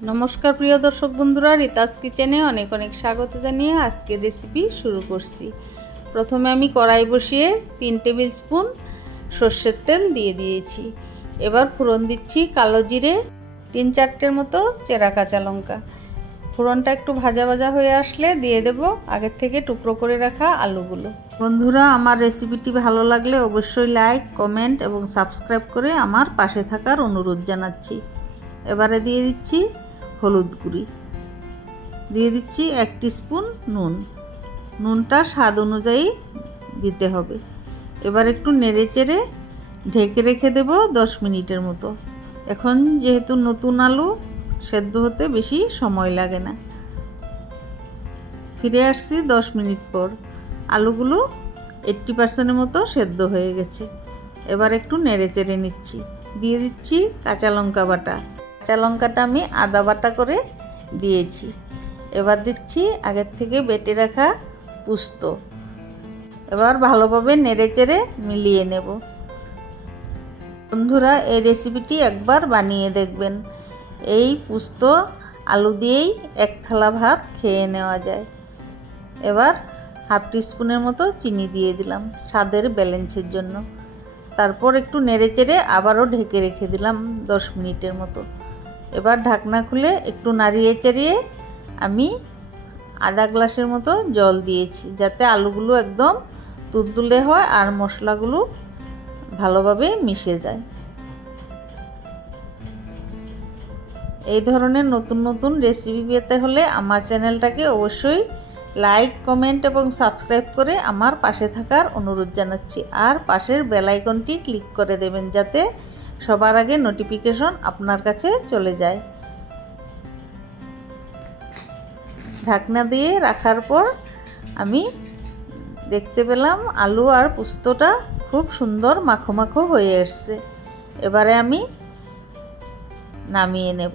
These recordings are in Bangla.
नमस्कार प्रिय दर्शक बंधुरा रीतास किचेने अनेक अनेक स्वागत जानिए आज के रेसिपि शुरू करছি। प्रथमे आमी कड़ाई बसिए 3 टेबिल स्पून सर्षेर तेल दिए दिएছি। एबार फोड़न दिচ্ছি कालो जिरे 3-4टेर मतो चेरा काँचा लंका। फोड़नटा एकटू भाजा भाजा हये आसले दिए देब आगे थेके टुकरो करे राखा आलुगुलो। बंधुरा आमार रेसिपिटी भालो लागले अवश्यई लाइक कमेंट एबं सबस्क्राइब करे आमार पाशे थाकार अनुरोध जानाच्छि। एबारे दिए दिচ্ছি हलुद गुड़ी, दिए दिচ্ছি 1 टीस्पून नुन। नुनटा स्वाद अनुयायी दिते हबे। एबार एकटू नेड़े चेड़े ढेके रेखे देब 10 मिनिटेर मतो। एखन जेहेतु नतून आलू सेদ্ধ होते बेशी समय लागे ना। फिरे आसছি 10 मिनिट पर। आलूगुलो 80% मतो सेদ্ধ हये गेछे। एबार एकटू नेड़े चेड़े निচ্ছি। दिए दिচ্ছি काँचा लंका बाटा। কাঁচা লঙ্কাটা আমি আদা বাটা করে দিয়েছি। এবার দিচ্ছি আগের থেকে বেটে রাখা পোস্ত। এবার ভালোভাবে নেড়েচেড়ে মিলিয়ে নেব। বন্ধুরা এই রেসিপিটি একবার বানিয়ে দেখবেন। এই পোস্ত আলু দিয়েই এক থালা ভাত খেয়ে নেওয়া যায়। এবার হাফ টিস্পুনের মতো চিনি দিয়ে দিলাম স্বাদের ব্যালেন্সের জন্য। তারপর একটু নেড়েচেড়ে আবারও ঢেকে রেখে দিলাম 10 মিনিটের মতো। এবার ঢাকনা খুলে একটু নাড়িয়ে চাড়িয়ে আমি আধা গ্লাসের মতো জল দিয়েছি যাতে আলুগুলো একদম তুলতুলে হয় আর মশলাগুলো ভালোভাবে মিশে যায়। এই ধরনের নতুন নতুন রেসিপি পেতে হলে আমার চ্যানেলটাকে অবশ্যই লাইক কমেন্ট এবং সাবস্ক্রাইব করে আমার পাশে থাকার অনুরোধ জানাচ্ছি। আর পাশের বেল আইকনটি ক্লিক করে দেবেন যাতে সবার আগে নোটিফিকেশন আপনার কাছে চলে যায়। ঢাকনা দিয়ে রাখার পর আমি দেখতে পেলাম আলু আর পোস্তটা খুব সুন্দর মাখো মাখো হয়ে এসেছে। এবারে আমি নামিয়ে নেব।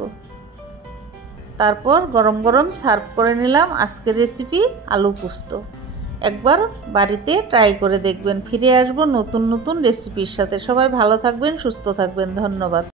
তারপর গরম গরম সার্ভ করে নিলাম আজকের রেসিপি আলু পোস্ত। একবার বাড়িতে ট্রাই করে দেখবেন। ফিরে আসবো নতুন নতুন রেসিপির সাথে। সবাই ভালো থাকবেন, সুস্থ থাকবেন। ধন্যবাদ।